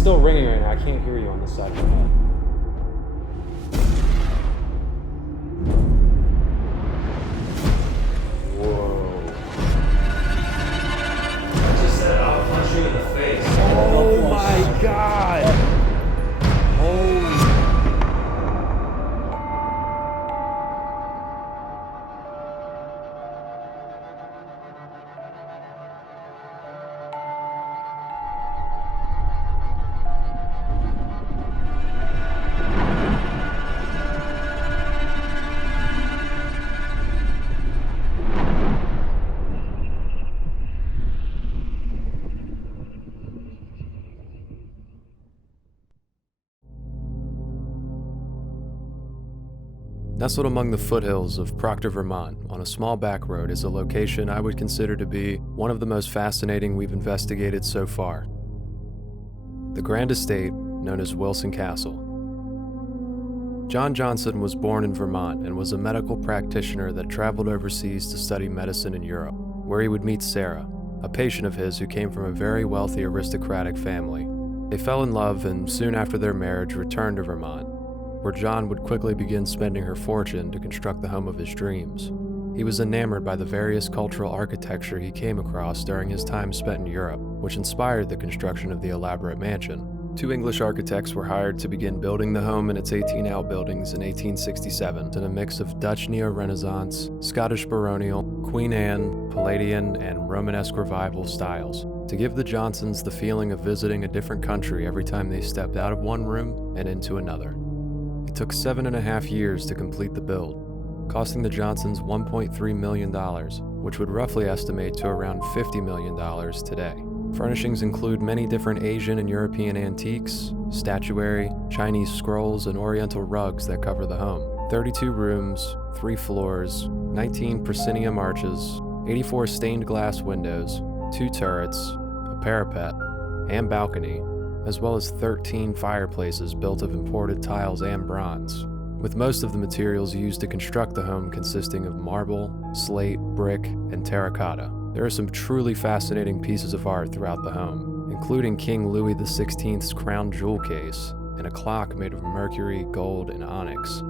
still ringing right now. I can't hear you on this side of my head. Whoa. I just said I'll punch you in the face. Oh my god! Holy. Nestled among the foothills of Proctor, Vermont, on a small back road is a location I would consider to be one of the most fascinating we've investigated so far. The grand estate known as Wilson Castle. John Johnson was born in Vermont and was a medical practitioner that traveled overseas to study medicine in Europe, where he would meet Sarah, a patient of his who came from a very wealthy aristocratic family. They fell in love and soon after their marriage returned to Vermont, where John would quickly begin spending her fortune to construct the home of his dreams. He was enamored by the various cultural architecture he came across during his time spent in Europe, which inspired the construction of the elaborate mansion. 2 English architects were hired to begin building the home and its 18 outbuildings in 1867 in a mix of Dutch Neo-Renaissance, Scottish Baronial, Queen Anne, Palladian, and Romanesque Revival styles, to give the Johnsons the feeling of visiting a different country every time they stepped out of one room and into another. It took 7.5 years to complete the build, costing the Johnsons $1.3 million, which would roughly estimate to around $50 million today. Furnishings include many different Asian and European antiques, statuary, Chinese scrolls, and Oriental rugs that cover the home. 32 rooms, 3 floors, 19 proscenium arches, 84 stained glass windows, 2 turrets, a parapet, and balcony, as well as 13 fireplaces built of imported tiles and bronze, with most of the materials used to construct the home consisting of marble, slate, brick, and terracotta. There are some truly fascinating pieces of art throughout the home, including King Louis XVI's crown jewel case and a clock made of mercury, gold, and onyx.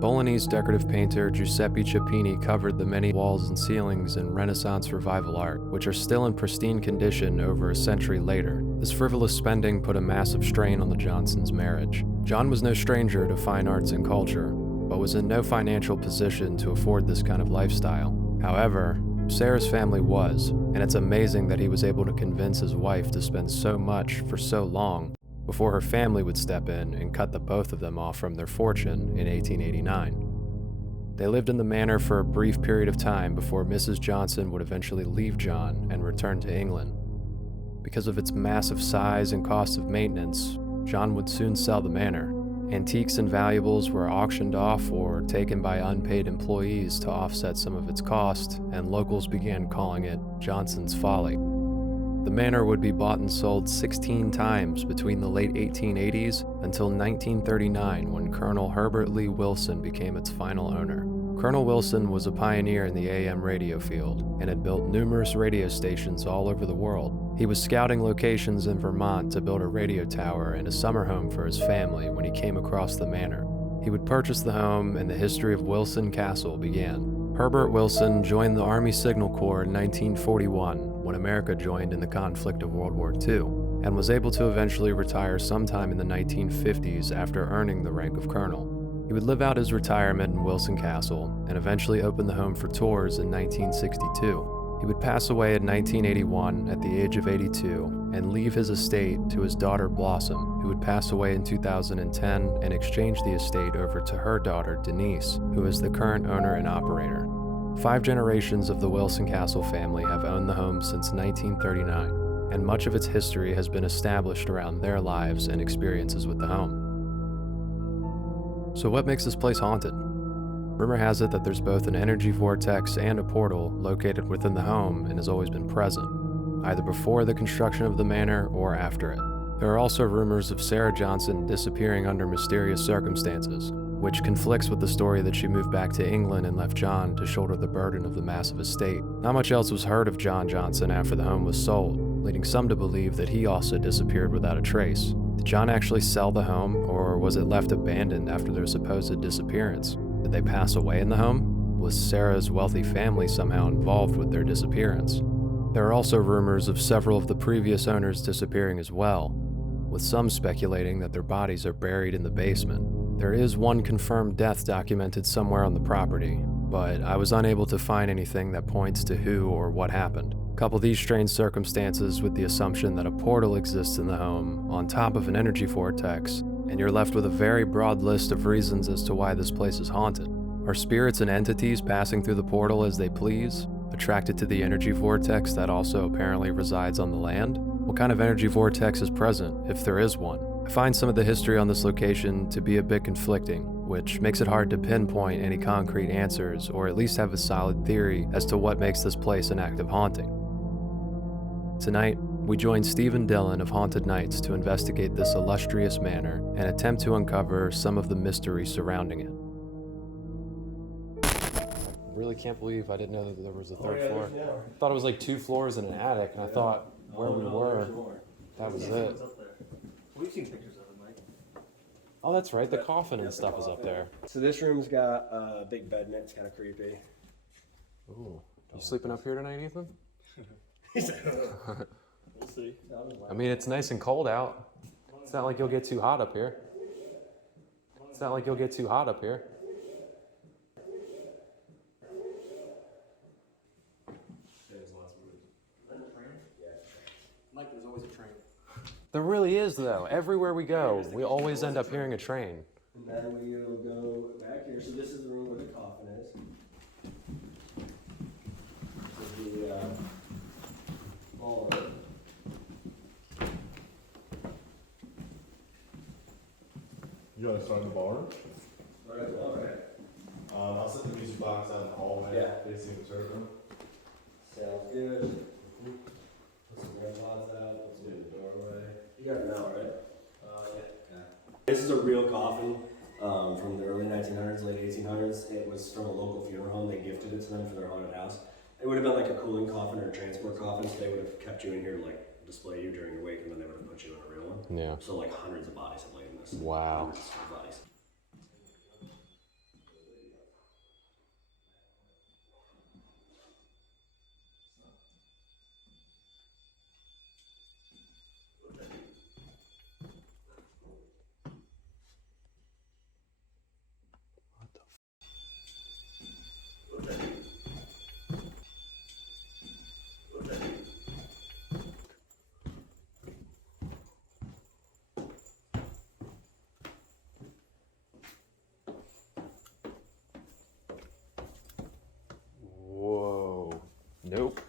Bolognese decorative painter Giuseppe Cioppini covered the many walls and ceilings in Renaissance Revival art, which are still in pristine condition over a century later. This frivolous spending put a massive strain on the Johnsons' marriage. John was no stranger to fine arts and culture, but was in no financial position to afford this kind of lifestyle. However, Sarah's family was, and it's amazing that he was able to convince his wife to spend so much for so long before her family would step in and cut the both of them off from their fortune in 1889. They lived in the manor for a brief period of time before Mrs. Johnson would eventually leave John and return to England. Because of its massive size and cost of maintenance, John would soon sell the manor. Antiques and valuables were auctioned off or taken by unpaid employees to offset some of its cost, and locals began calling it Johnson's Folly. The manor would be bought and sold 16 times between the late 1880s until 1939, when Colonel Herbert Lee Wilson became its final owner. Colonel Wilson was a pioneer in the AM radio field and had built numerous radio stations all over the world. He was scouting locations in Vermont to build a radio tower and a summer home for his family when he came across the manor. He would purchase the home, and the history of Wilson Castle began. Herbert Wilson joined the Army Signal Corps in 1941 when America joined in the conflict of World War II, and was able to eventually retire sometime in the 1950s after earning the rank of colonel. He would live out his retirement in Wilson Castle and eventually open the home for tours in 1962. He would pass away in 1981 at the age of 82 and leave his estate to his daughter Blossom, who would pass away in 2010 and exchange the estate over to her daughter Denise, who is the current owner and operator. 5 generations of the Wilson Castle family have owned the home since 1939, and much of its history has been established around their lives and experiences with the home. So what makes this place haunted? Rumor has it that there's both an energy vortex and a portal located within the home and has always been present, either before the construction of the manor or after it. There are also rumors of Sarah Johnson disappearing under mysterious circumstances, which conflicts with the story that she moved back to England and left John to shoulder the burden of the massive estate. Not much else was heard of John Johnson after the home was sold. leading some to believe that he also disappeared without a trace. Did John actually sell the home, or was it left abandoned after their supposed disappearance? Did they pass away in the home? Was Sarah's wealthy family somehow involved with their disappearance? There are also rumors of several of the previous owners disappearing as well, with some speculating that their bodies are buried in the basement. There is one confirmed death documented somewhere on the property, but I was unable to find anything that points to who or what happened. Couple these strange circumstances with the assumption that a portal exists in the home, on top of an energy vortex, and you're left with a very broad list of reasons as to why this place is haunted. Are spirits and entities passing through the portal as they please, attracted to the energy vortex that also apparently resides on the land? What kind of energy vortex is present, if there is one? I find some of the history on this location to be a bit conflicting, which makes it hard to pinpoint any concrete answers or at least have a solid theory as to what makes this place an active haunting. Tonight, we join Steve and Dylan of Haunted Nights to investigate this illustrious manor and attempt to uncover some of the mystery surrounding it. I really can't believe I didn't know that there was a third floor. I thought it was like 2 floors and an attic, and I thought where we were, that was it. We've seen pictures of it, Mike. Oh, that's right, the coffin and stuff is up there. So this room's got a big bed in it. It's kind of creepy. Ooh, you sleeping up here tonight, Ethan? We'll see. I mean, it's nice and cold out. It's not like you'll get too hot up here. It's not like you'll get too hot up here. Mike, there's always a train. There really is, though. Everywhere we go, we always end up hearing a train. And then we'll go back here. So this is the room where the coffin is. This is the ballroom. You gotta start in the ballroom? Alright, well, alright. I'll set the music box out in the hallway, Yeah. facing the server room. Sounds good. Put some red pots out. Put some in the doorway. You got it now, right? Yeah. This is a real coffin from the early 1900s, late 1800s. It was from a local funeral home. They gifted it to them for their haunted house. It would have been like a cooling coffin or a transport coffin, so they would have kept you in here to like display you during your wake, and then they would have put you in a real one. Yeah. So like hundreds of bodies have laid in this. Wow. Hundreds of bodies. Whoa. Nope.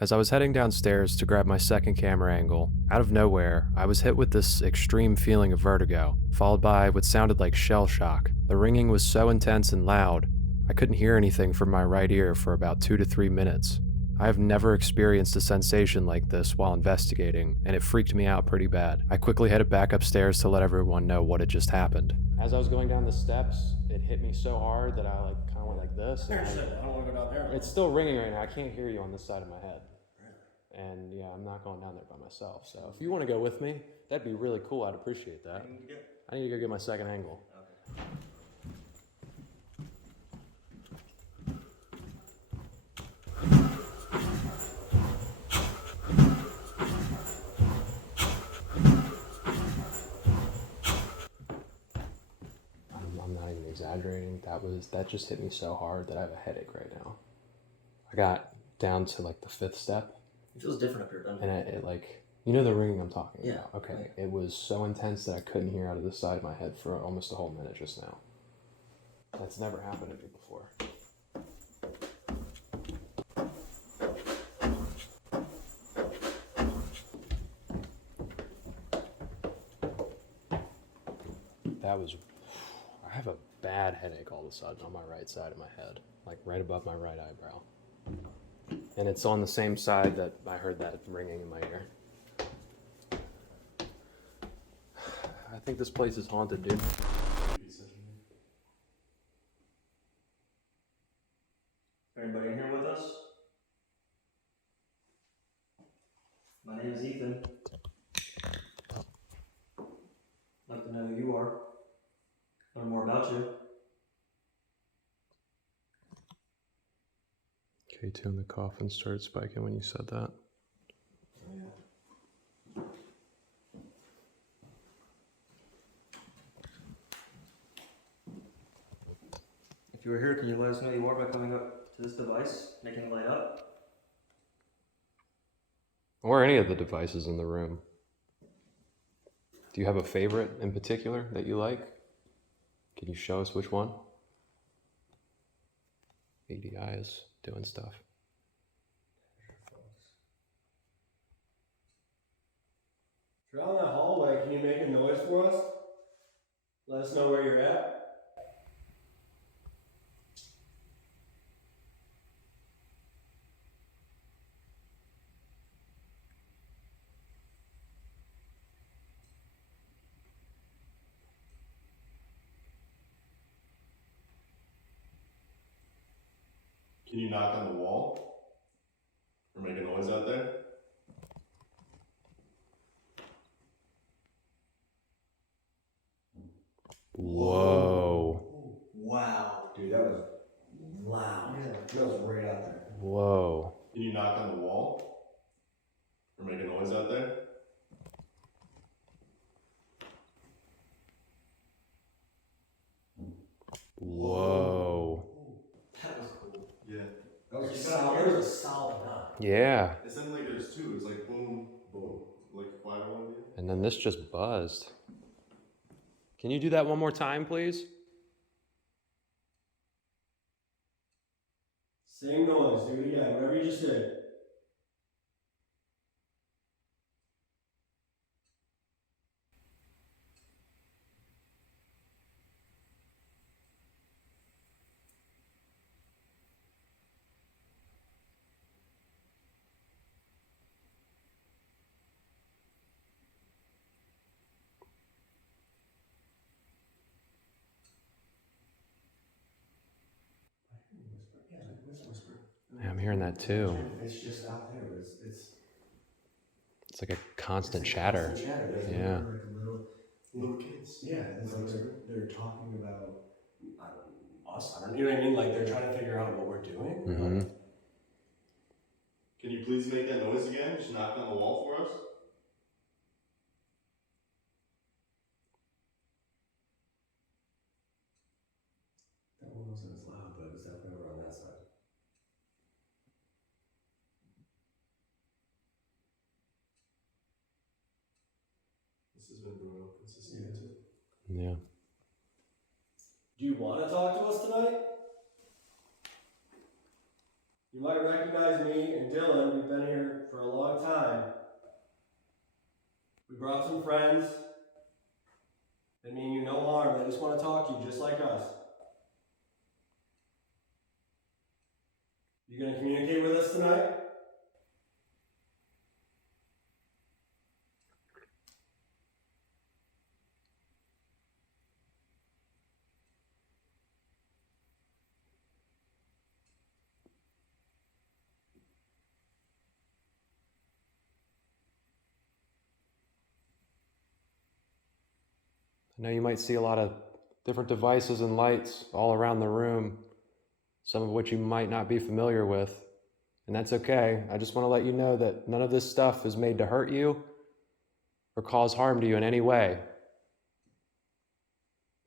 As I was heading downstairs to grab my second camera angle, out of nowhere, I was hit with this extreme feeling of vertigo, followed by what sounded like shell shock. The ringing was so intense and loud, I couldn't hear anything from my right ear for about 2 to 3 minutes. I have never experienced a sensation like this while investigating, and it freaked me out pretty bad. I quickly headed back upstairs to let everyone know what had just happened. As I was going down the steps, it hit me so hard that I kind of went like this. I don't want to go down there. It's still ringing right now. I can't hear you on this side of my head. And yeah, I'm not going down there by myself. So if you want to go with me, that'd be really cool. I'd appreciate that. I need to go get my second angle. I'm not even exaggerating. That just hit me so hard that I have a headache right now. I got down to like the 5th step. It feels different up here, doesn't it? And it like, you know the ringing I'm talking Yeah, about? Okay, right. It was so intense that I couldn't hear out of the side of my head for almost a whole minute just now. That's never happened to me before. I have a bad headache all of a sudden on my right side of my head, like right above my right eyebrow. And it's on the same side that I heard that ringing in my ear. I think this place is haunted, dude. Anybody in here with us? want you. K2 in the coffin started spiking when you said that. Oh, yeah. If you were here, can you let us know you are by coming up to this device, making it light up? Or any of the devices in the room. Do you have a favorite in particular that you like? Can you show us which one? ADI is doing stuff. If you're out in that hallway, can you make a noise for us? Let us know where you're at. Can you knock on the wall? Or make a noise out there? Whoa. Wow. Dude, that was loud. Yeah. That was right out there. Whoa. Can you knock on the wall? Or make a noise out there? Whoa. That was cool. Yeah. That was a solid knock. Yeah. It sounded like there's two. It's like boom, boom. Like quite one of you. And then this just buzzed. Can you do that one more time, please? Same noise, do it again, whatever you just did. Yeah, I'm hearing that too. It's just out there, but It's like a constant chatter. Yeah. Like Little kids. yeah, it's like they're talking about us. I don't, you know what I mean? Like they're trying to figure out what we're doing. Mm-hmm. Can you please make that noise again? Just knock on the wall for us? That one wasn't as loud, but it was definitely over on that side. This has been brutal. Consistent too. Yeah. Do you want to talk to us tonight? You might recognize me and Dylan. We've been here for a long time. We brought some friends. They mean you no harm. They just want to talk to you just like us. You gonna communicate with us tonight? I know you might see a lot of different devices and lights all around the room, some of which you might not be familiar with, and that's okay. I just want to let you know that none of this stuff is made to hurt you or cause harm to you in any way.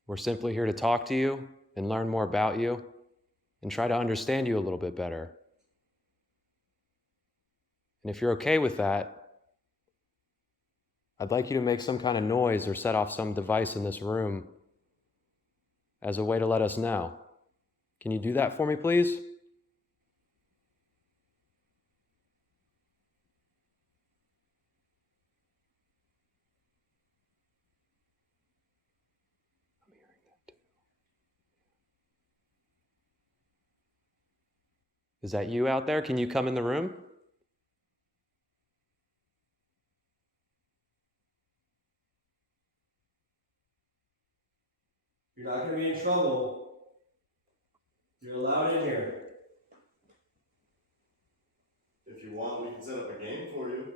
We're simply here to talk to you and learn more about you and try to understand you a little bit better. And if you're okay with that, I'd like you to make some kind of noise or set off some device in this room as a way to let us know. Can you do that for me, please? I'm hearing that too. Is that you out there? Can you come in the room? You're not gonna be in trouble. You're allowed in here. If you want, we can set up a game for you.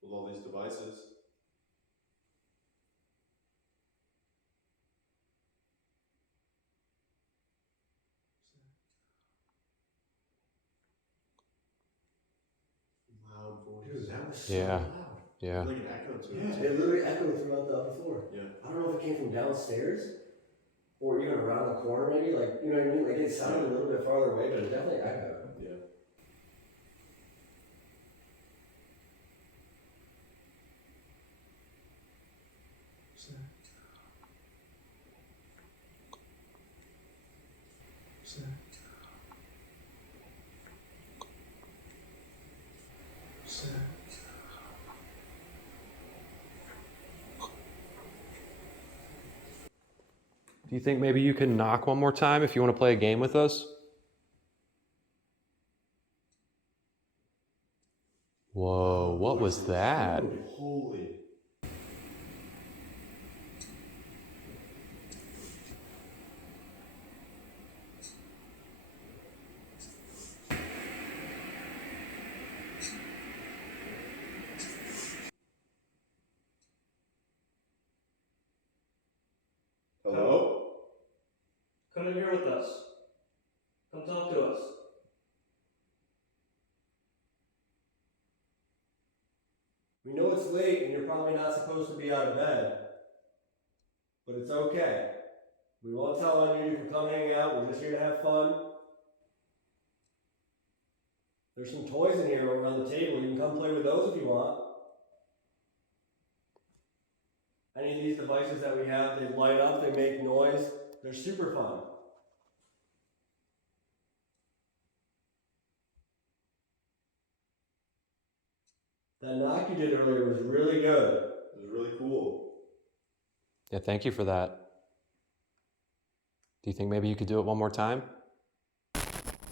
With all these devices. was so Yeah. loud. Yeah. Like an echo to Yeah, it. it literally echoed throughout the upper floor. Yeah. I don't know if it came from downstairs or even around the corner, maybe. Like, you know what I mean? Like, it sounded a little bit farther away, but it definitely echoed. Yeah. Do you think maybe you can knock one more time if you want to play a game with us? Whoa, what was that? Dude, holy. Hello? Come in here with us. Come talk to us. We know it's late and you're probably not supposed to be out of bed, but it's okay. We won't tell on you. You can come hang out. We're just here to have fun. There's some toys in here over on the table. You can come play with those if you want. Any of these devices that we have, they light up, they make noise. They're super fun. That knock you did earlier was really good. It was really cool. Yeah, thank you for that. Do you think maybe you could do it one more time?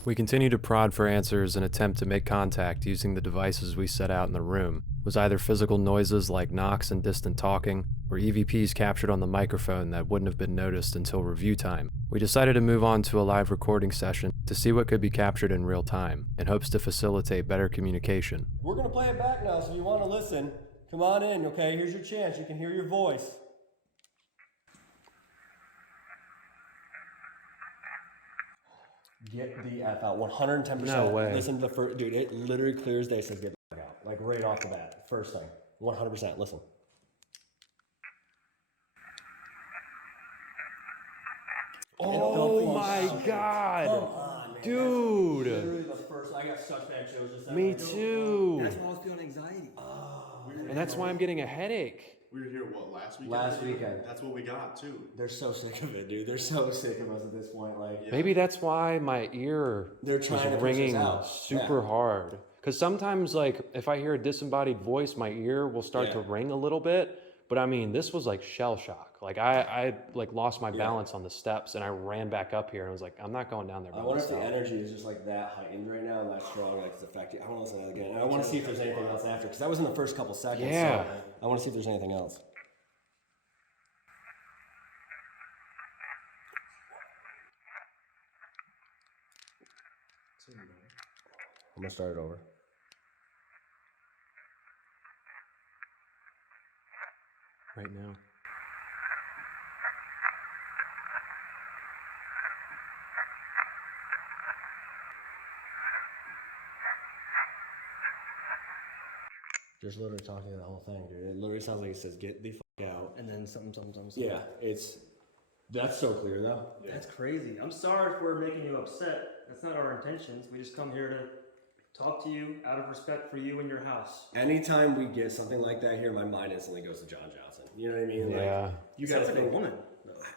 We continue to prod for answers and attempt to make contact using the devices we set out in the room. It was either physical noises like knocks and distant talking, or EVPs captured on the microphone that wouldn't have been noticed until review time. We decided to move on to a live recording session to see what could be captured in real time, in hopes to facilitate better communication. We're going to play it back now, so if you want to listen, come on in, okay? Here's your chance. You can hear your voice. Get the F out. 110%. No way. Listen to the first. Dude, it literally clear as day says get the F out. Like right off the bat. First thing. 100%. Listen. Oh my god. Come on, man. Dude. That's literally the first. I got such bad chills just now. Me too. That's why I was feeling anxiety. And that's why I'm getting a headache. We were here, what, last weekend? Last weekend. That's what we got, too. They're so sick of it, dude. They're so sick of us at this point. Like, Yeah. Maybe that's why my ear They're was trying to push ringing us out. super hard. Because sometimes, like, if I hear a disembodied voice, my ear will start to Yeah. ring a little bit. But I mean, this was like shell shock. Like I like lost my balance on the steps, and I ran back up here and was like, I'm not going down there by I wonder if the myself. energy is just like that heightened right now and that strong, like it's affecting. I want to listen to that again. And I want to see if there's anything else after, because that was in the first couple seconds. Yeah. So I want to see if there's anything else. I'm gonna start it over. Right now. Just literally talking to the whole thing, dude. It literally sounds like it says, "Get the fuck out." And then something. Yeah, that's so clear though. That's crazy. I'm sorry if we're making you upset. That's not our intentions. We just come here to talk to you out of respect for you and your house. Anytime we get something like that here, my mind instantly goes to John Johnson. You know what I mean? Yeah. Like, you Sounds gotta like a think. woman.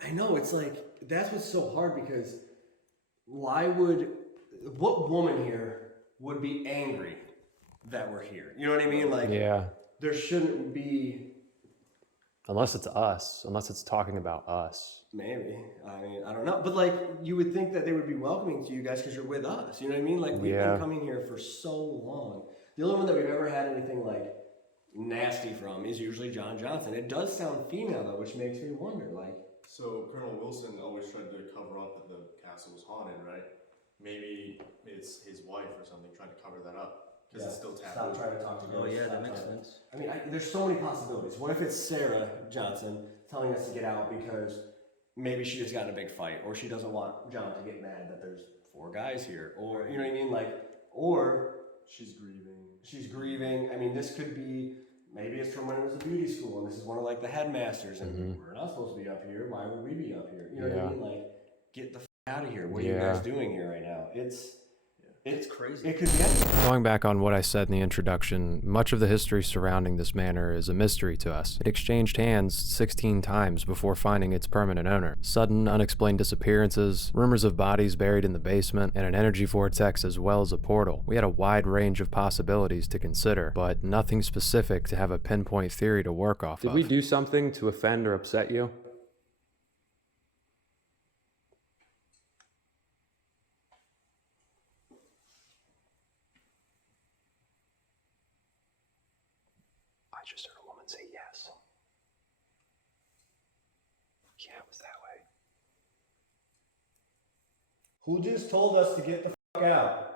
I know, it's like, that's what's so hard, because what woman here would be angry that we're here? You know what I mean? Like, Yeah. there shouldn't be, Unless it's us. Unless it's talking about us. maybe, I mean, I don't know. But like, you would think that they would be welcoming to you guys because you're with us. You know what I mean? Like, we've Yeah. been coming here for so long. The only one that we've ever had anything like nasty from is usually John Johnson. It does sound female though, which makes me wonder, like, So Colonel Wilson always tried to cover up that the castle was haunted, right? Maybe it's his wife or something trying to cover that up because it's still taboo. Stop trying to talk to girls. Oh yeah, Stop that makes trying- sense. I mean, there's so many possibilities. What if it's Sarah Johnson telling us to get out because maybe she just got in a big fight, or she doesn't want John to get mad that there's 4 guys here, or, you know what I mean? Like, or she's grieving. She's grieving. I mean, this could be, maybe it's from when it was a beauty school, and this is one of like the headmasters, and we're not supposed to be up here. Why would we be up here? You know what I mean? Like, get the out of here. What are you guys doing here right now? It's crazy. It could be anything. Going back on what I said in the introduction, much of the history surrounding this manor is a mystery to us. It exchanged hands 16 times before finding its permanent owner. Sudden, unexplained disappearances, rumors of bodies buried in the basement, and an energy vortex as well as a portal. We had a wide range of possibilities to consider, but nothing specific to have a pinpoint theory to work off of. Did we do something to offend or upset you? I just heard a woman say yes. Yeah, it was that way. Who just told us to get the fuck out?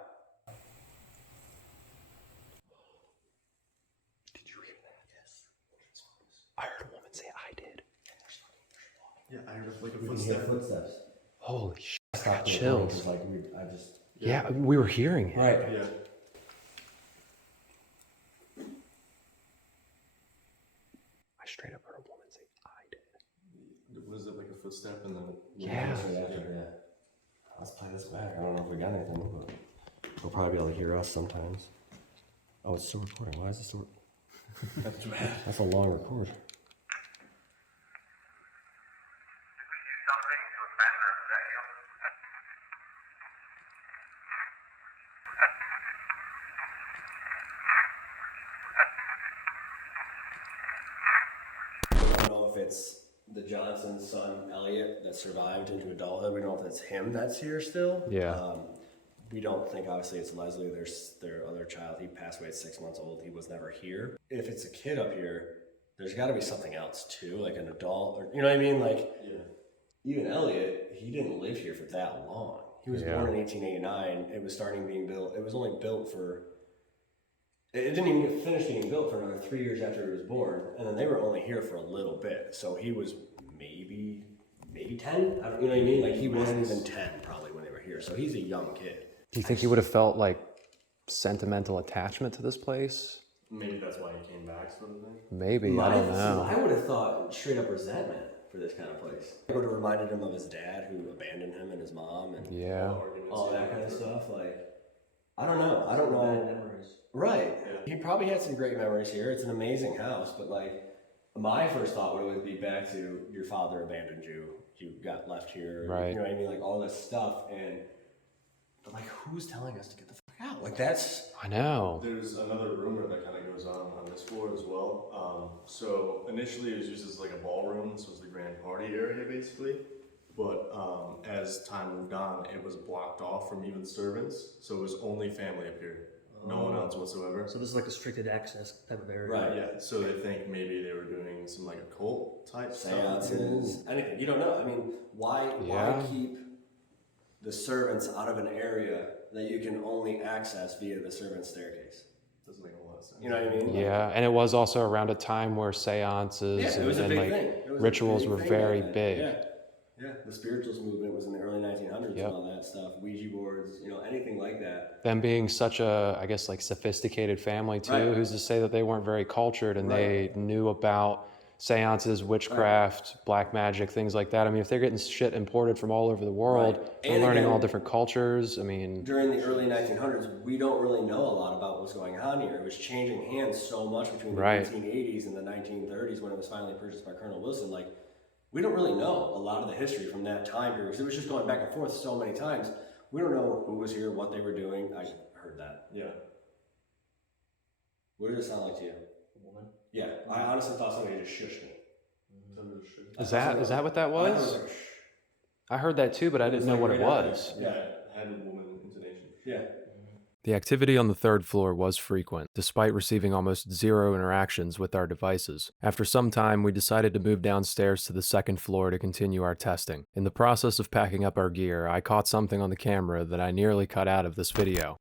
Did you hear that? Yes. I heard a woman say I did. Yeah, I heard like a We can hear footstep. footsteps. Holy shit, I Stop got the chills. recording, 'cause, like, I just. Yeah, we were hearing it. Right. Yeah. I straight up heard a woman say I did. Was it like a footstep and then? Yeah. Yeah. Let's play this back. I don't know if we got anything, but we'll probably be able to hear us sometimes. Oh, it's still recording. Why is it still? That's bad. That's a long record. I don't know if it's the Johnson's son, Elliot, that survived into adulthood. We don't know if it's him that's here still. Yeah. We don't think, obviously, it's Leslie. There's their other child. He passed away at 6 months old. He was never here. If it's a kid up here, there's got to be something else too, like an adult, or you know what I mean? Like, even Elliot, he didn't live here for that long. He was born in 1889. It was starting being built. It was only built for. It didn't even get finished being built for another 3 years after he was born, and then they were only here for a little bit. So he was maybe 10. I don't, you know what I mean? Like, he wasn't even 10 probably when they were here. So he's a young kid. Do you think he would have felt like sentimental attachment to this place? Maybe that's why he came back, sort of thing. Maybe, I don't know. I would have thought straight up resentment for this kind of place. It would have reminded him of his dad who abandoned him and his mom and Yeah. all that kind of stuff. Like, I don't know. Right. Yeah. He probably had some great memories here. It's an amazing house, but like, my first thought would always be back to your father abandoned you. You got left here. Right. You know what I mean? Like all this stuff. But like, who's telling us to get the fuck out? Like that's. I know. There's another rumor that kind of goes on this floor as well. So initially it was used as like a ballroom. This was the grand party area basically. But as time moved on, it was blocked off from even servants. So it was only family up here. No one else whatsoever. So this is like a restricted access type of area. Right. Yeah, so they think maybe they were doing some like occult type Seances, anything. You don't know. I mean, why keep the servants out of an area that you can only access via the servants' staircase? Doesn't make a lot of sense. You know what I mean? Yeah, and it was also around a time where seances it was a and big like thing. It was a rituals big were thing very back then. big. Yeah, the spirituals movement was in the early 1900s Yep. and all that stuff. Ouija boards, anything like that. Them being such a, I guess, like sophisticated family too, Right. who's to say that they weren't very cultured and they knew about seances, witchcraft, black magic, things like that. I mean, if they're getting shit imported from all over the world, Right. they're And learning again, all different cultures. I mean, during the early 1900s, we don't really know a lot about what's going on here. It was changing hands so much between the Right. 1880s and the 1930s when it was finally purchased by Colonel Wilson. Like, we don't really know a lot of the history from that time period because it was just going back and forth so many times. We don't know who was here, what they were doing. I heard that. Yeah. What did it sound like to you? A woman. Yeah, I honestly thought somebody just shushed me. is that what that I thought it was? like, shh. I heard that too, but I didn't know what it was. Yeah, it had a woman intonation. Yeah. The activity on the third floor was frequent, despite receiving almost zero interactions with our devices. After some time, we decided to move downstairs to the second floor to continue our testing. In the process of packing up our gear, I caught something on the camera that I nearly cut out of this video.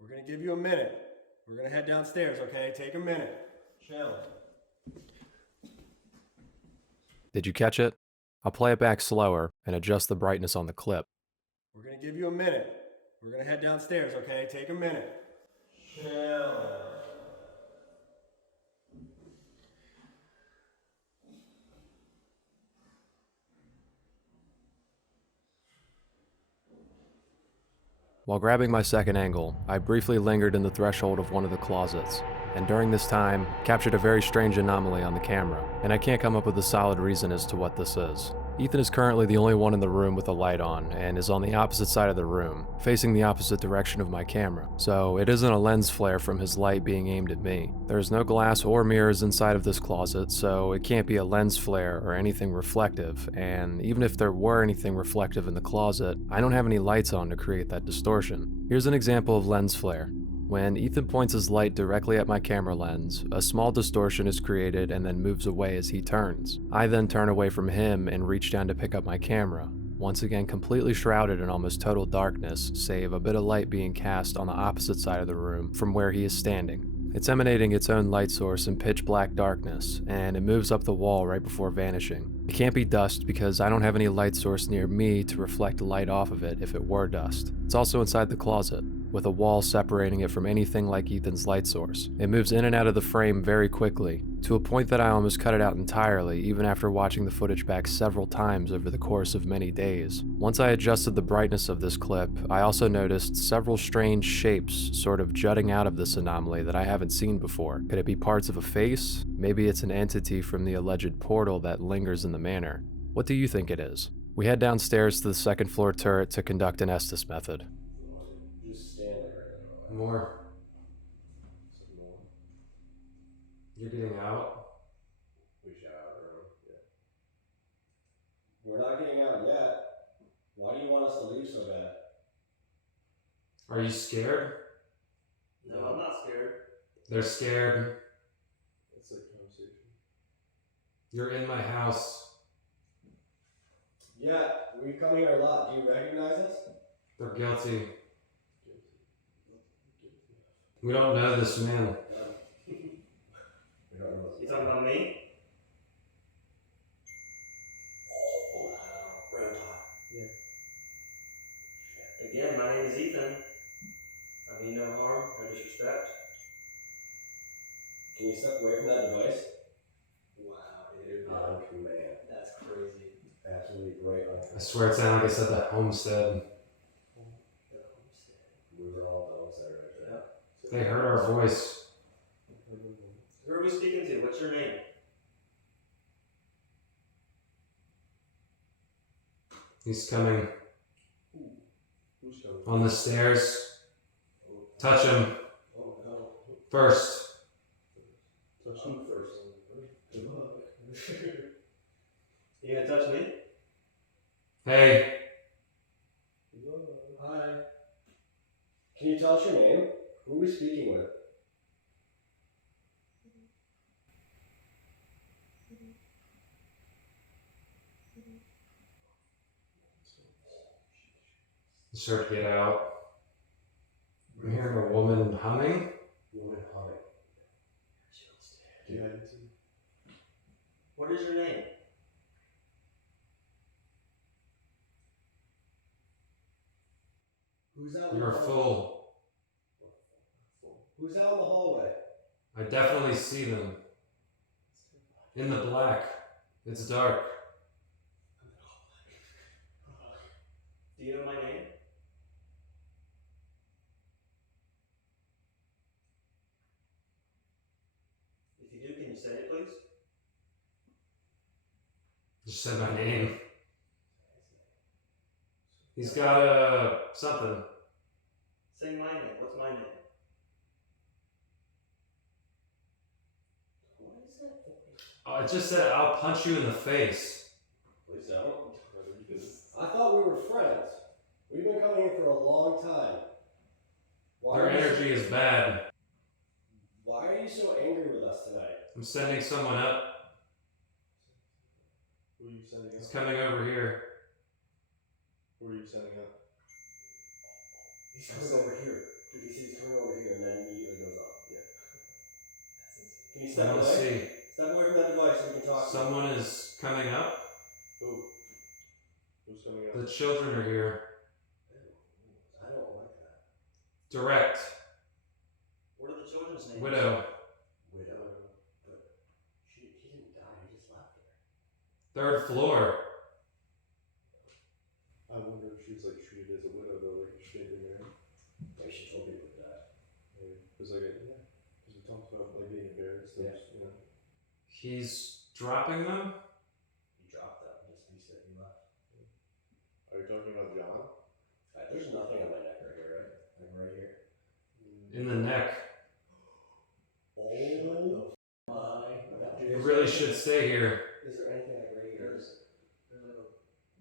We're gonna give you a minute. We're gonna head downstairs, okay? Take a minute. Chill. Did you catch it? I'll play it back slower and adjust the brightness on the clip. We're gonna give you a minute. We're gonna head downstairs, okay? Take a minute. Chill. While grabbing my second angle, I briefly lingered in the threshold of one of the closets, and during this time, captured a very strange anomaly on the camera, and I can't come up with a solid reason as to what this is. Ethan is currently the only one in the room with a light on, and is on the opposite side of the room, facing the opposite direction of my camera, so it isn't a lens flare from his light being aimed at me. There is no glass or mirrors inside of this closet, so it can't be a lens flare or anything reflective, and even if there were anything reflective in the closet, I don't have any lights on to create that distortion. Here's an example of lens flare. When Ethan points his light directly at my camera lens, a small distortion is created and then moves away as he turns. I then turn away from him and reach down to pick up my camera, once again completely shrouded in almost total darkness, save a bit of light being cast on the opposite side of the room from where he is standing. It's emanating its own light source in pitch black darkness, and it moves up the wall right before vanishing. It can't be dust because I don't have any light source near me to reflect light off of it if it were dust. It's also inside the closet, with a wall separating it from anything like Ethan's light source. It moves in and out of the frame very quickly, to a point that I almost cut it out entirely even after watching the footage back several times over the course of many days. Once I adjusted the brightness of this clip, I also noticed several strange shapes sort of jutting out of this anomaly that I haven't seen before. Could it be parts of a face? Maybe it's an entity from the alleged portal that lingers in the manor. What do you think it is? We head downstairs to the second floor turret to conduct an Estes method. Just stand there. More. Some more. You're getting out? We shower room. Yeah. We're not getting out yet. Why do you want us to leave so bad? Are you scared? No, I'm not scared. They're scared. It's like conversation. You're in my house. Yeah, we come here a lot. Do you recognize us? They're guilty. We don't know this man. We don't know. You talking about me? Oh, wow. Right on. Yeah. Again, my name is Ethan. I mean no harm, no disrespect. Can you step away from that device? Wow, dude. On command. That's crazy. Absolutely great on I command. swear it sounded like I said the homestead. We were all the homestead right there. They heard our voice. Who are we speaking to? What's your name? He's coming Who's coming? on the stairs. Touch him Oh, no. first. Touch him first. Good luck. You gonna touch me? Hey, Hi. Can you tell us your name? Who are we speaking with? you start to get out. I'm hearing a woman humming. Woman humming. Yeah. What is your name? Who's out in You're the a hallway? fool. Who's out in the hallway? I definitely see them. In the black. It's dark. Do you know my name? If you do, can you say it, please? Just said my name. He's got something. Say my name. What's my name? What is that voice? Oh, it just said, I'll punch you in the face. Please don't. I thought we were friends. We've been coming here for a long time. Their energy is bad. Why are you so angry with us tonight? I'm sending someone up. Who are you sending He's up? coming over here. Who are you sending up? He's coming over here. Dude, he says he's coming over here and then immediately goes off. Yeah. Can you I step don't away? see. Step away from that device so we can talk. Someone is coming up. Who? Who's coming up? The children are here. I don't like that. Direct. Widow. But he didn't die, he just left her. 3rd floor. I wonder if she was like treated as a widow though, like she didn't marry. Maybe she told people to die. Because we talked about like being embarrassed. Yeah. You know. He's dropping them? He dropped that, he said he left. Are you talking about John? There's nothing on my neck right here, right? Like right here. In the neck. Oh my god. You really should stay here. Is there anything like right here?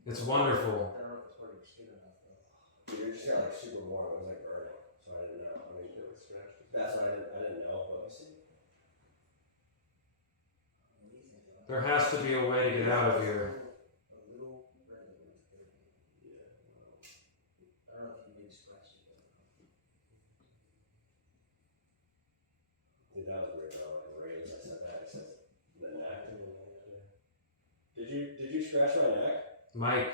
It's wonderful. I don't know if it's part of your skin or not though. Dude, it just got like super warm, it was like burning. So I didn't know. I mean, it was scratched. That's what I didn't know, but There has to be a way to get out of here. Dude, that was weird though, like raise. I said that, it says the neck. Did you scratch my neck? Mike,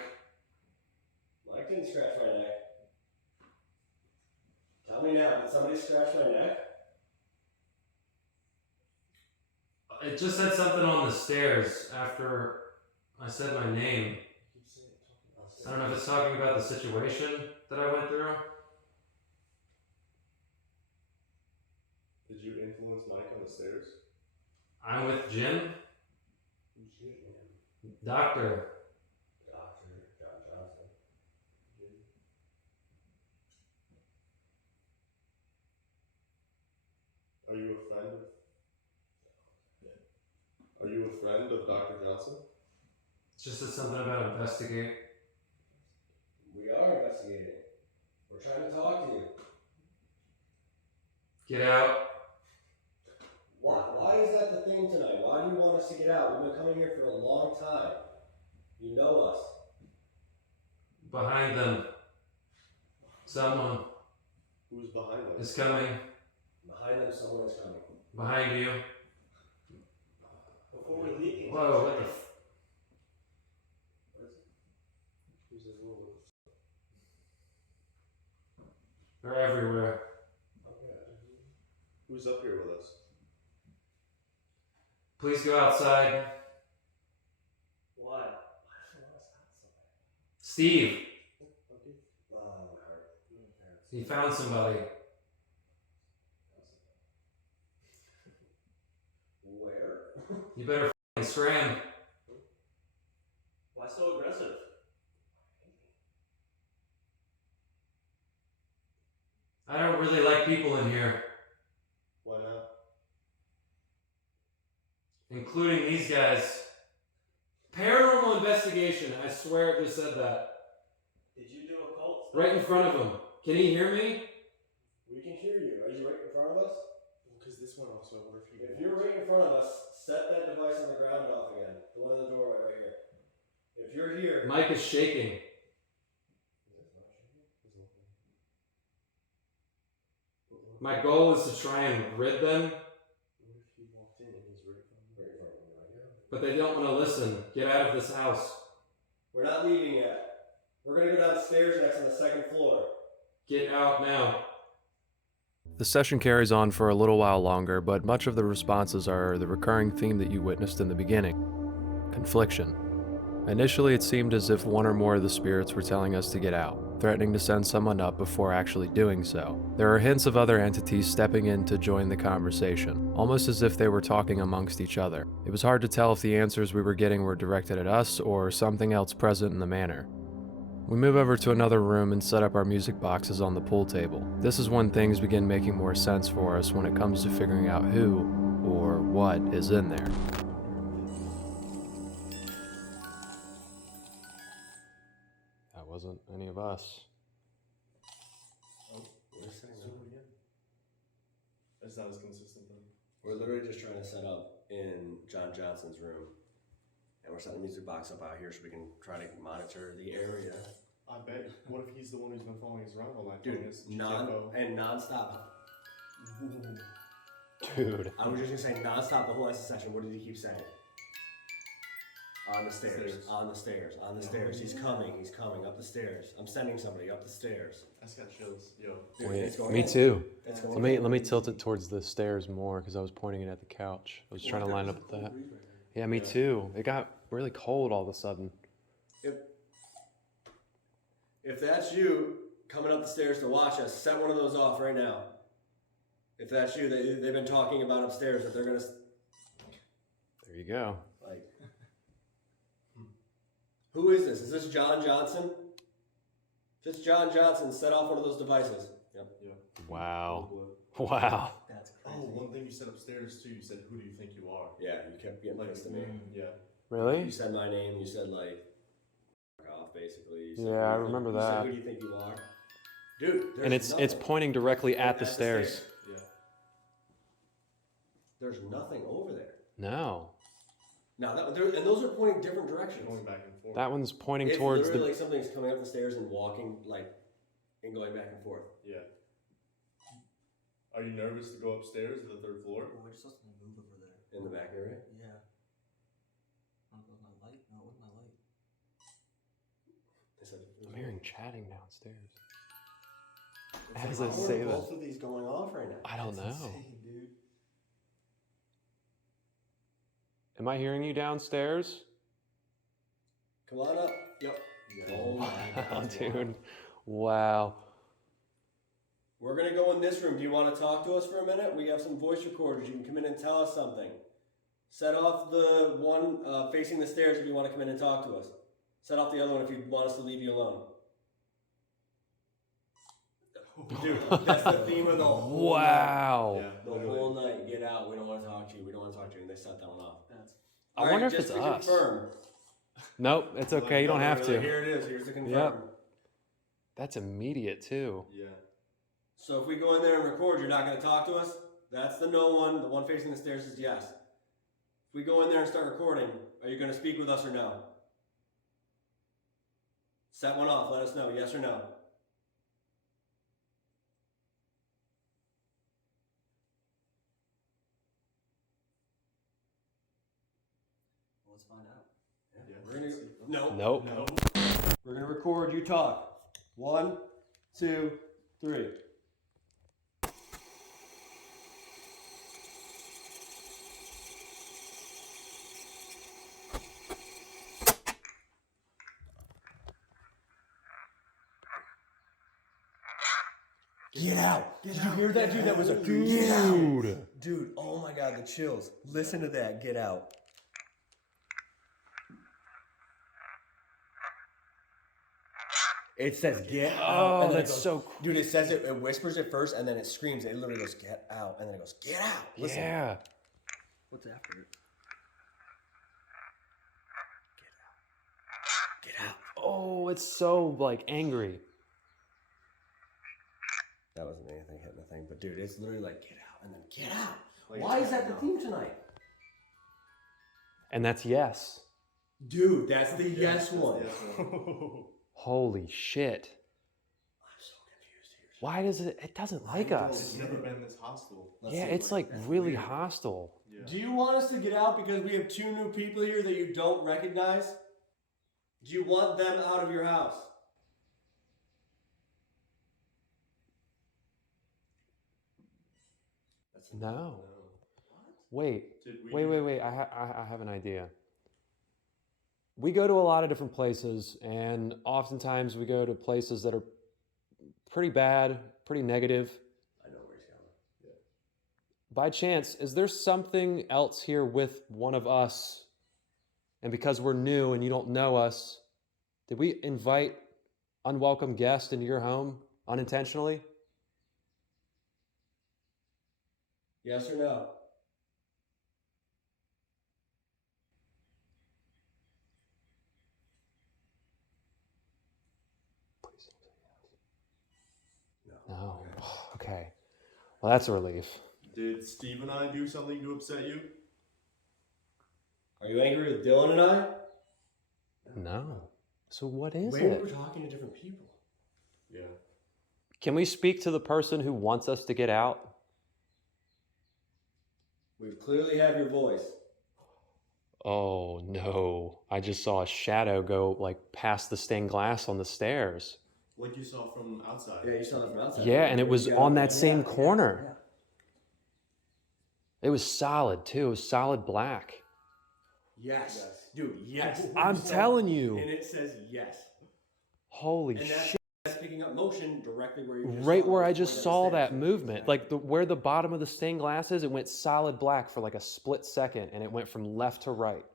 Mike didn't scratch my neck. Tell me now, did somebody scratch my neck? it just said something on the stairs after I said my name. I don't know if it's talking about the situation that I went through. Did you influence Mike on the stairs? I'm with Jim. Who's Jim? Doctor. Dr. John Johnson. Are you a friend of Dr. Johnson? It just said something about investigate. We are investigating. We're trying to talk to you. Get out. Why is that the theme tonight? Why do you want us to get out? We've been coming here for a long time. You know us. Behind them. Someone Who's behind them? is coming. Behind them, someone is coming. Behind you. Before we leave, Whoa, what the Who's this little? They're everywhere. Who's up here with us? Please go outside. Why? Steve, Oh, my heart. he found somebody. Where? You better f***ing scram. Why so aggressive? I don't really like people in here, Why not? including these guys. Paranormal investigation. I swear it just said that. Did you do occult stuff? Right in front of him. Can he hear me? We can hear you. Are you right in front of us? Because this went off, so what if you? If you're right in front of us, set that device on the ground off again. The one in the doorway right here. If you're here. Mike is shaking. My goal is to try and rid them, What if he walked in and he's right in front of me? but they don't want to listen. Get out of this house. We're not leaving yet. We're gonna go downstairs next on the 2nd floor. Get out now. The session carries on for a little while longer, but much of the responses are the recurring theme that you witnessed in the beginning: confliction. Initially, it seemed as if one or more of the spirits were telling us to get out, threatening to send someone up before actually doing so. There are hints of other entities stepping in to join the conversation, almost as if they were talking amongst each other. It was hard to tell if the answers we were getting were directed at us or something else present in the manor. We move over to another room and set up our music boxes on the pool table. This is when things begin making more sense for us when it comes to figuring out who or what is in there. That wasn't any of us. We're setting So up. again, it's not as consistent then. We're literally just trying to set up in John Johnson's room. And we're setting the music box up out here so we can try to monitor the area. I bet. What if he's the one who's been following us around all night? Dude, calling us GTFO? non-stop. Dude. I was just gonna say non-stop the whole session. What did he keep saying? On the stairs. On the stairs. On the stairs. He's coming. He's coming up the stairs. I'm sending somebody up the stairs. I just got chills. Yo. Dude, Wait, it's going me in. too. It's Let going me in. let me tilt it towards the stairs more because I was pointing it at the couch. I was trying to line up with that. Yeah, me too. It got really cold all of a sudden. If that's you coming up the stairs to watch us, set one of those off right now. If that's you, they've been talking about upstairs that they're gonna There you go. like. Who is this? Is this John Johnson? If it's John Johnson, set off one of those devices. Yep. Yeah. Wow. Wow. That's Oh, one thing you said upstairs too. You said, "Who do you think you are?" Yeah, you kept getting pissed at me. Yeah. Really? You said my name. You said like, "Fuck off," basically. You said, Yeah, "Who do you I remember think-" you that. said, "Who do you think you are?" Dude, there's And it's nothing. pointing directly at the stairs. Yeah. There's nothing over there. No. Now and those are pointing different directions. Going back and forth. That one's pointing It's towards literally the like something's coming up the stairs and walking like, and going back and forth. Yeah. Are you nervous to go upstairs to the third floor? Oh, I just saw something move over there. In the back area. Yeah. Oh, was my light? No, it wasn't my light. They said, I'm hearing chatting downstairs. It's How does like, it how are say that? both of these going off right now? I don't know. Insane, dude. Am I hearing you downstairs? Come on up. Yep. Oh my Wow, God. dude. Wow. We're gonna go in this room. Do you want to talk to us for a minute? We have some voice recorders. You can come in and tell us something. Set off the one facing the stairs if you want to come in and talk to us. Set off the other one if you want us to leave you alone. Dude, that's the theme of the whole Wow. Yeah. night. The whole night. Get out. We don't want to talk to you. We don't want to talk to you. And they set that one off. That's I All wonder right, if just it's to us. confirm. Nope, it's okay. You don't have to. Here it is. Here's the confirm. Yep. That's immediate too. Yeah. So if we go in there and record, you're not going to talk to us? That's the no one. The one facing the stairs is yes. If we go in there and start recording, are you going to speak with us or no? Set one off. Let us know. Yes or no? well, let's find out. Yeah. We're gonna no. Nope. No. We're gonna record you talk. 1, 2, 3. Get out! Did you hear that, dude? That was a get out, dude. Oh my God, the chills. Listen to that. Get out. It says get out. Oh, and then it that's goes- so cool. Dude, it says it whispers it first and then it screams. It literally goes get out and then it goes get out. Listen. Yeah. What's after it? Get out. Oh, it's so like angry. That wasn't anything hitting the thing, but dude, it's literally like get out and then get out. Like, Why is that the theme tonight? And that's yes. Dude, that's the yes one. Yes one. Holy shit. I'm so confused here. Why does it doesn't like It's us? never been this hostile. Let's Yeah, see it's what- like that's really weird. hostile. Yeah. Do you want us to get out because we have 2 new people here that you don't recognize? Do you want them out of your house? That's No. Wait. Did we Wait. I have an idea. We go to a lot of different places, and oftentimes we go to places that are pretty bad, pretty negative. I know where he's going. By chance, is there something else here with one of us? And because we're new and you don't know us, did we invite unwelcome guests into your home unintentionally? Yes or no? Please don't say yes. No. No. Okay. Okay. Well, that's a relief. Did Steve and I do something to upset you? Are you angry with Dylan and I? No. So what is Maybe it? we're talking to different people. Yeah. Can we speak to the person who wants us to get out? We clearly have your voice. Oh no. I just saw a shadow go like past the stained glass on the stairs. What you saw from outside? Yeah, you saw that from outside. Yeah, and it was on that same Yeah, corner. yeah. It was solid too. It was solid black. Yes. Dude, yes. I'm telling you. And it says yes. Holy And shit. that's picking up motion directly where you just Right saw where it, I just pointing at saw the that stairs. movement. Like where the bottom of the stained glass is, it went solid black for like a split second and it went from left to right.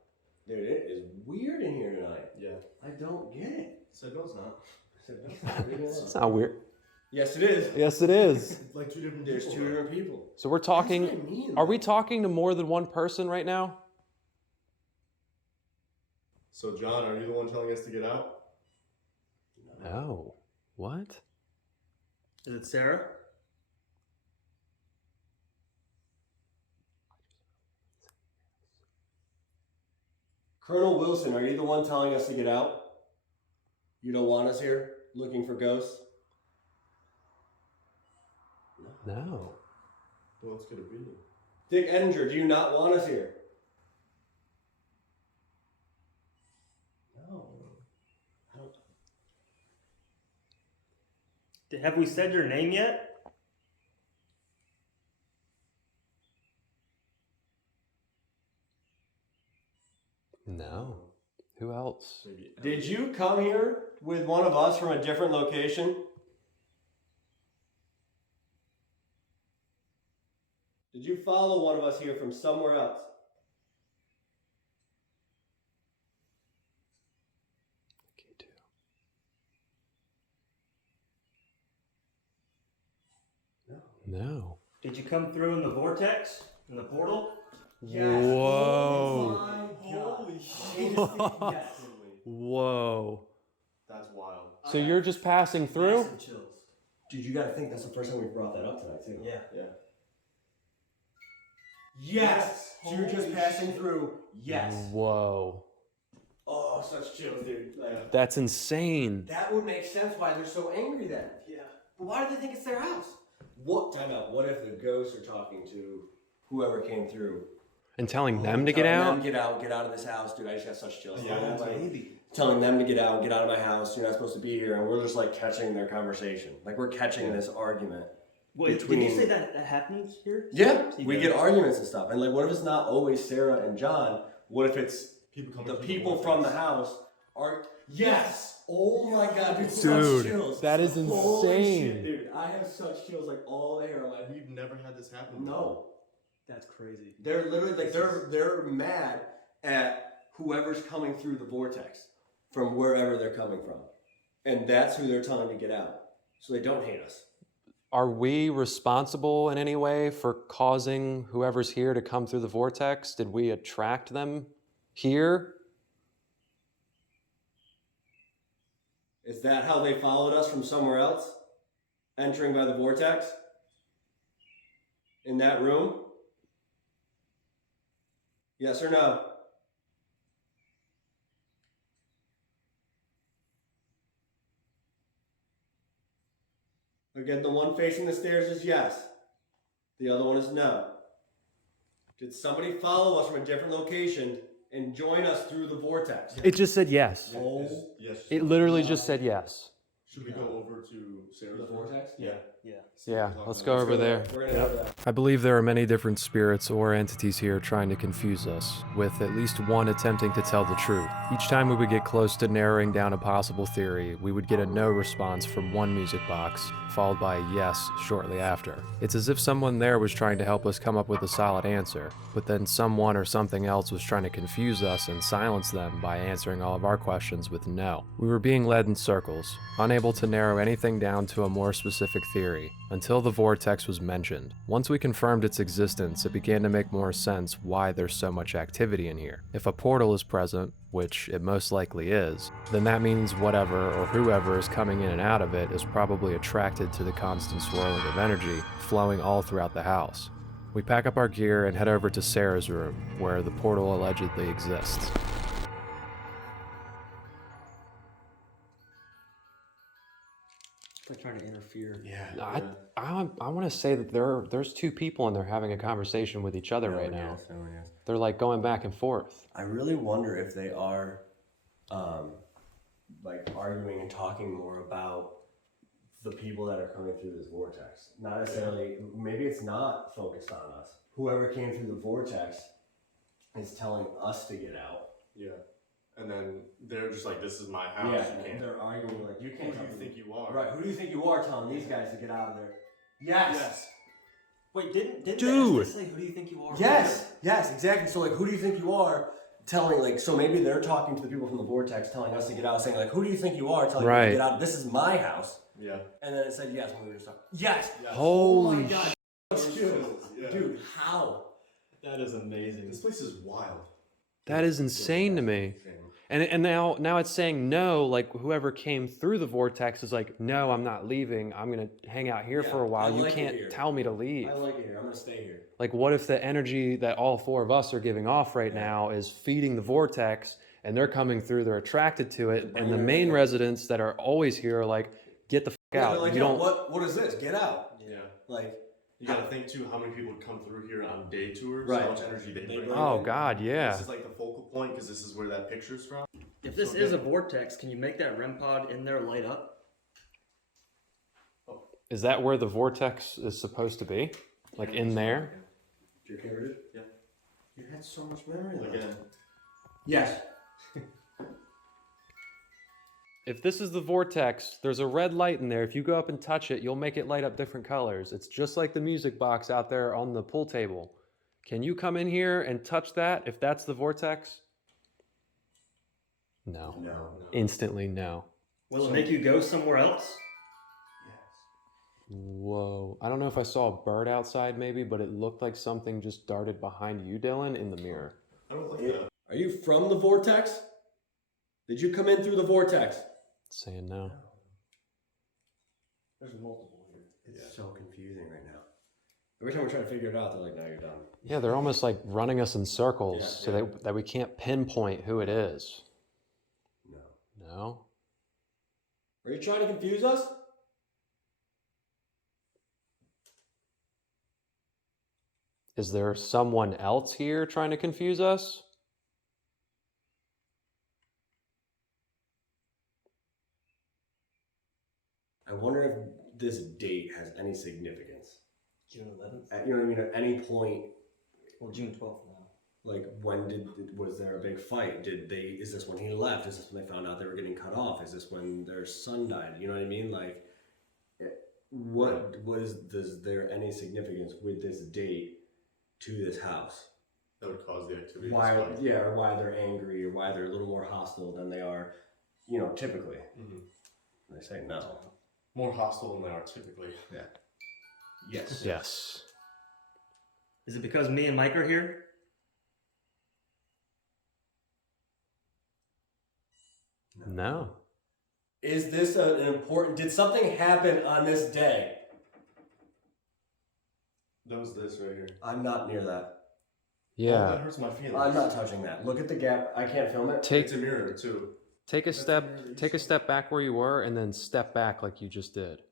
Dude, it is weird in here tonight. Yeah. I don't get it. Said no, it's not. It's not weird. Yes, it is. Yes, it is. Like two different There's people. two different people. So we're That's what talking. I mean, Are we man. talking to more than one person right now? So John, are you the one telling us to get out? No. What? Is it Sarah? Colonel Wilson, are you the one telling us to get out? You don't want us here looking for ghosts? No. Well, it's gonna be. Dick Edinger, do you not want us here? No. I don't. Have we said your name yet? No. Who else? Maybe. Did you come here with one of us from a different location? Did you follow one of us here from somewhere else? You do. No. Did you come through in the vortex? In the portal? Yes. Whoa. Holy shit. Yes. Whoa. That's wild. So you're just passing through? Massive chills. Dude, you gotta think that's the first time we brought that up tonight, too. Yeah. Yeah. Yes! You're just Holy passing shit. through. Yes. Whoa. Oh, such chills, dude. Like, That's insane. that would make sense why they're so angry then. Yeah. But why do they think it's their house? What? Time out. What if the ghosts are talking to whoever came through? And telling them to get Telling out? them, get out of this house, dude. I just got such chills. Yeah, Like, maybe. telling them to get out of my house. You're not supposed to be here, and we're just like catching their conversation. Like we're catching this argument. Wait, did Between- you say that happens here? Yeah, So you we go- get arguments and stuff. And like, what if it's not always Sarah and John? What if it's People coming the through people vortex. from the house are? Yes. Oh my god, dude. Dude, such chills. that is Holy insane. shit, dude. I have such chills like all the hair on my. We've never had this happen. No, That's crazy. they're literally like they're mad at whoever's coming through the vortex from wherever they're coming from, and that's who they're telling to get out. So they don't hate us. Are we responsible in any way for causing whoever's here to come through the vortex? Did we attract them here? Is that how they followed us from somewhere else? Entering by the vortex? In that room? Yes or no? Again, the one facing the stairs is yes. The other one is no. Did somebody follow us from a different location and join us through the vortex? It just said yes. Oh. Yes. It literally just said yes. Should we go over to Sarah's The room? vortex? Yeah. Yeah. Yeah, let's go over there. We're gonna go to that. I believe there are many different spirits or entities here trying to confuse us, with at least one attempting to tell the truth. Each time we would get close to narrowing down a possible theory, we would get a no response from one music box, followed by a yes shortly after. It's as if someone there was trying to help us come up with a solid answer, but then someone or something else was trying to confuse us and silence them by answering all of our questions with no. We were being led in circles, unable to narrow anything down to a more specific theory, until the vortex was mentioned. Once we confirmed its existence, it began to make more sense why there's so much activity in here. If a portal is present, which it most likely is, then that means whatever or whoever is coming in and out of it is probably attracted to the constant swirling of energy flowing all throughout the house. We pack up our gear and head over to Sarah's room, where the portal allegedly exists. They're trying to interfere. Yeah. I want to say that there's two people in there having a conversation with each other No right one now. is, no one is. They're like going back and forth. I really wonder if they are, like arguing and talking more about the people that are coming through this vortex. Not necessarily, maybe it's not focused on us. Whoever came through the vortex is telling us to get out. Yeah. And then they're just like, this is my house, Yeah, you can't. they're arguing like, you Who can't do come you through. think you are? Right, who do you think you are telling these guys to get out of there? Yes! Wait, didn't Dude. the Estes say, who do you think you are? Yes, exactly. So like, who do you think you are telling, like, so maybe they're talking to the people from the vortex telling us to get out, saying like, who do you think you are telling me Right. to get out? This is my house. Yeah. And then it said yes when we were just talking. Yes! Holy Oh my God. Dude, how? That is amazing. This place is wild. That is insane to me. And now it's saying no, like whoever came through the vortex is like, no, I'm not leaving. I'm gonna hang out here Yeah, for a while. I You like it can't here. tell me to leave. I like it here. I'm gonna stay here. Like, what if the energy that all four of us are giving off right now is feeding the vortex and they're coming through, they're attracted to it, and the main residents that are always here are like, get the fuck out. Like, You yo, don't. what is this? Get out. Yeah. Like, You gotta think too how many people come through here on day tours, Right. how much energy they bring. Oh God, yeah. This is like the focal point because this is where that picture's from. If this is a vortex, can you make that REM pod in there light up? Is that where the vortex is supposed to be? Like in there? your favorite? Yeah. You had so much memory left. Again. Yes. If this is the vortex, there's a red light in there. If you go up and touch it, you'll make it light up different colors. It's just like the music box out there on the pool table. Can you come in here and touch that if that's the vortex? No. No. Instantly no. Will it make you go somewhere else? Yes. Whoa. I don't know if I saw a bird outside maybe, but it looked like something just darted behind you, Dylan, in the mirror. I don't like that. Are you from the vortex? Did you come in through the vortex? Saying no. There's multiple here. It's so confusing right now. Every time we try to figure it out, they're like, "No, you're done." Yeah, they're almost like running us in circles Yeah, so yeah. that we can't pinpoint who it is. No. No? Are you trying to confuse us? Is there someone else here trying to confuse us? I wonder if this date has any significance. June 11th? You know what I mean? At any point, Well, June 12th now. like was there a big fight? Is this when he left? Is this when they found out they were getting cut off? Is this when their son died? You know what I mean? Like, is there any significance with this date to this house? That would cause the activity. to Why, spike. yeah, or why they're angry, or why they're a little more hostile than they are, typically. Mhm. They say no. More hostile than they are typically. Yeah. Yes. Yes. Is it because me and Mike are here? No. Is this an important? Did something happen on this day? That was this right here. I'm not near that. Oh, Yeah. that hurts my feelings. I'm not touching that. Look at the gap. I can't film it. Take It's a mirror too. take a step back where you were and then step back like you just did.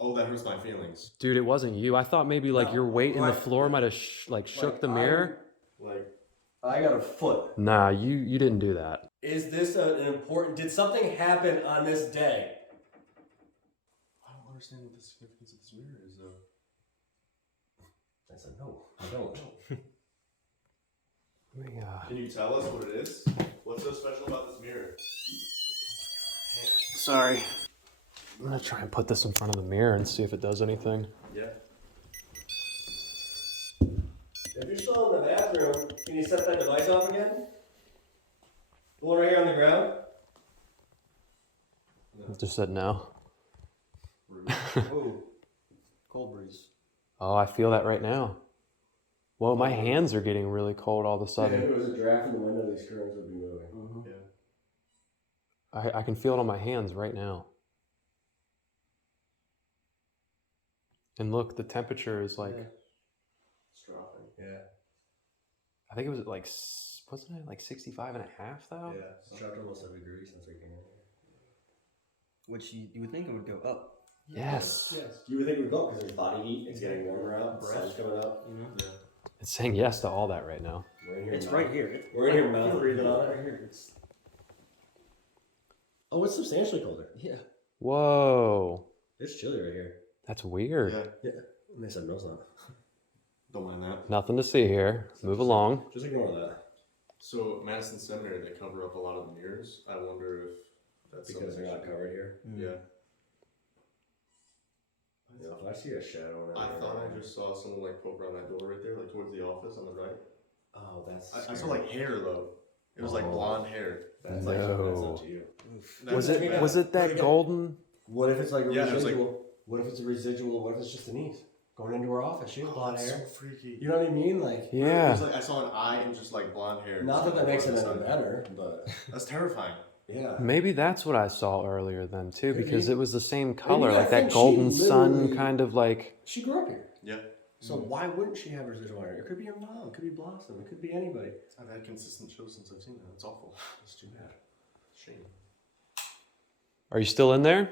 Oh, that hurts my feelings. Dude, it wasn't you. I thought maybe like No. your weight in the Right. floor might have shook the mirror. Like, I got a foot. Nah, you didn't do that. Is this an important? Did something happen on this day? I don't understand what the significance of this mirror is though. I said no. I don't. Can you tell us what it is? What's so special about this mirror? Sorry. I'm gonna try and put this in front of the mirror and see if it does anything. Yeah. If you're still in the bathroom, can you set that device off again? The one right here on the ground. It just said no. Oh, cold breeze. Oh, I feel that right now. Whoa, my hands are getting really cold all of a If sudden. it was a draft in the window, these curtains would be moving. Yeah. I can feel it on my hands right now. And look, the temperature is like, It's dropping. Yeah. I think it was like, wasn't it like 65 and a half though? Yeah. It's dropped almost a degree since we came in. which you would think it would go up. Yes. Yes. You would think it would go up because there's body heat. It's getting warmer out. The sun's coming up. You know, It's saying yes to all that right now. We're in here. it's mouth- right here. We're in here mouth breathing on right it. here. It's Oh, it's substantially colder. yeah. Whoa. It's chilly right here. That's weird. Yeah, Yeah. And they said no, it's not. don't mind that. Nothing to see here. Move along. Just ignore that. So Madison Seminary, they cover up a lot of the mirrors. I wonder if that's Because they're not covered here. Yeah. Yeah, if I see a shadow in I thought I just saw someone like poke around that door right there, like towards the office on the right. Oh, that's. I saw like hair though. It was like Oh. blonde hair. That's No. that's up to you. Was That's it bad. was it that golden? What if it's like a Yeah, it was like- residual? What if it's a residual? What if it's just Denise going into her office? She has blonde that's hair. so freaky. You know what I mean? Like, It Yeah. was like I saw an eye and just like blonde hair. not just, that that like, makes it on the any side. better, but That's terrifying. yeah. Maybe that's what I saw earlier then too, Could because be. it was the same color, gotta like that think she golden sun literally- kind of like. She grew up here. Yeah. So why wouldn't she have residual hair? It could be her mom. It could be Blossom. It could be anybody. I've had consistent shows since I've seen that. It's awful. It's too bad. Shame. Are you still in there?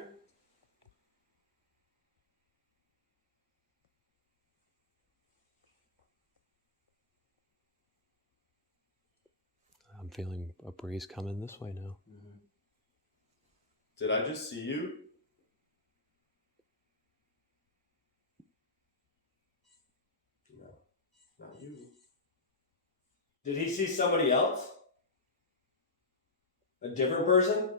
I'm feeling a breeze coming this way now. Did I just see you? No. Not you. Did he see somebody else? A different person?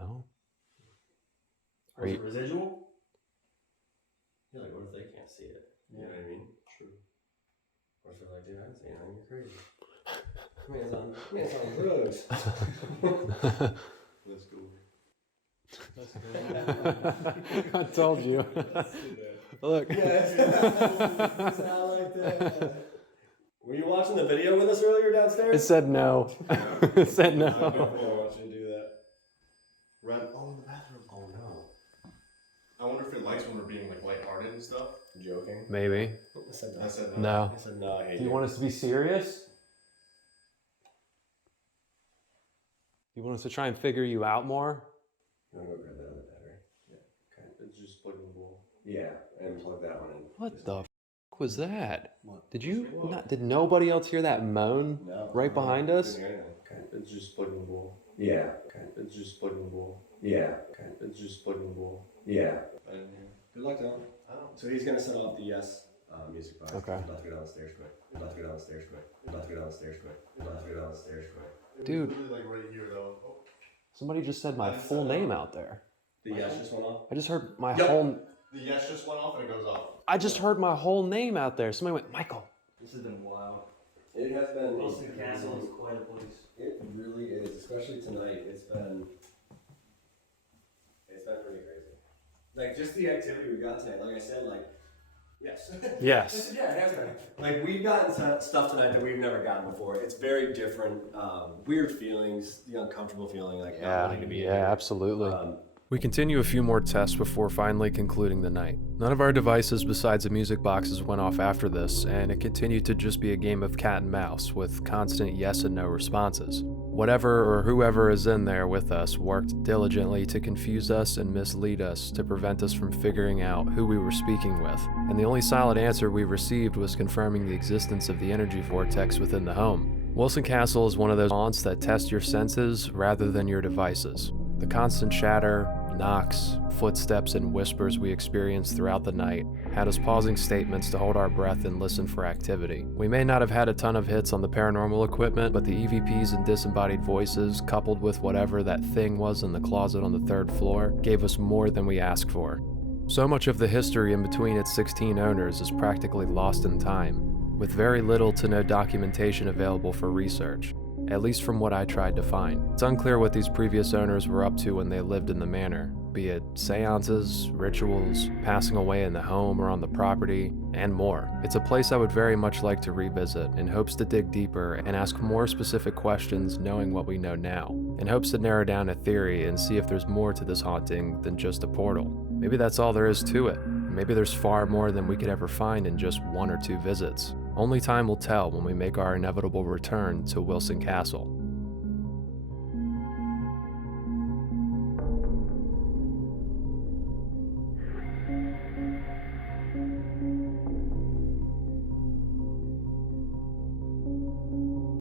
No. Are Was you? it residual? Yeah, like what if they can't see it? You know what I mean? True. Or if they're like, dude, I haven't seen anything. You're crazy. Man's on drugs. Let's go. I told you. Look. Were you watching the video with us earlier downstairs? It said no. It said I no. want you to do that. Red. Oh, in the bathroom. Oh no. I wonder if it likes when we're being like lighthearted and stuff. Joking? Maybe. I said I said No. I said no, I hate Do you want us to be serious? You want us to try and figure you out more? You want to go grab that other battery? Yeah. Okay. It's just plugging the wall. Yeah, and plug that one in. What the f was that? What? Did you not? Did nobody else hear that moan No. right behind us? Didn't hear anything. Okay. It's just plugging the wall. Yeah. Okay. It's just plugging the wall. Yeah. Okay. It's just plugging the wall. Yeah. I didn't hear. Good luck, Dylan. I don't. So he's gonna set up the yes music box. Okay. He's about to go downstairs quick. He's about to go downstairs quick. He's about to go downstairs quick. He's about to go downstairs quick. Dude. It was literally like right here though. Oh. Somebody just said my full name out there. The yes just went off. I just heard my Yep. whole. The yes just went off and it goes off. I just heard my whole name out there. Somebody went, Michael. This has been wild. It has been. Wilson Castle is quite a place. It really is, especially tonight. It's been pretty crazy. Like just the activity we got tonight. Like I said, like yes. Yes. Yeah, it has been. Like we've gotten stuff tonight that we've never gotten before. It's very different. Weird feelings, the uncomfortable feeling, like not wanting to be in here. absolutely. We continue a few more tests before finally concluding the night. None of our devices besides the music boxes went off after this, and it continued to just be a game of cat and mouse with constant yes and no responses. Whatever or whoever is in there with us worked diligently to confuse us and mislead us to prevent us from figuring out who we were speaking with, and the only solid answer we received was confirming the existence of the energy vortex within the home. Wilson Castle is one of those haunts that test your senses rather than your devices. The constant chatter, knocks, footsteps, and whispers we experienced throughout the night had us pausing statements to hold our breath and listen for activity. We may not have had a ton of hits on the paranormal equipment, but the EVPs and disembodied voices, coupled with whatever that thing was in the closet on the third floor, gave us more than we asked for. So much of the history in between its 16 owners is practically lost in time, with very little to no documentation available for research. At least from what I tried to find. It's unclear what these previous owners were up to when they lived in the manor, be it seances, rituals, passing away in the home or on the property, and more. It's a place I would very much like to revisit in hopes to dig deeper and ask more specific questions knowing what we know now, in hopes to narrow down a theory and see if there's more to this haunting than just a portal. Maybe that's all there is to it. Maybe there's far more than we could ever find in just 1 or 2 visits. Only time will tell when we make our inevitable return to Wilson Castle.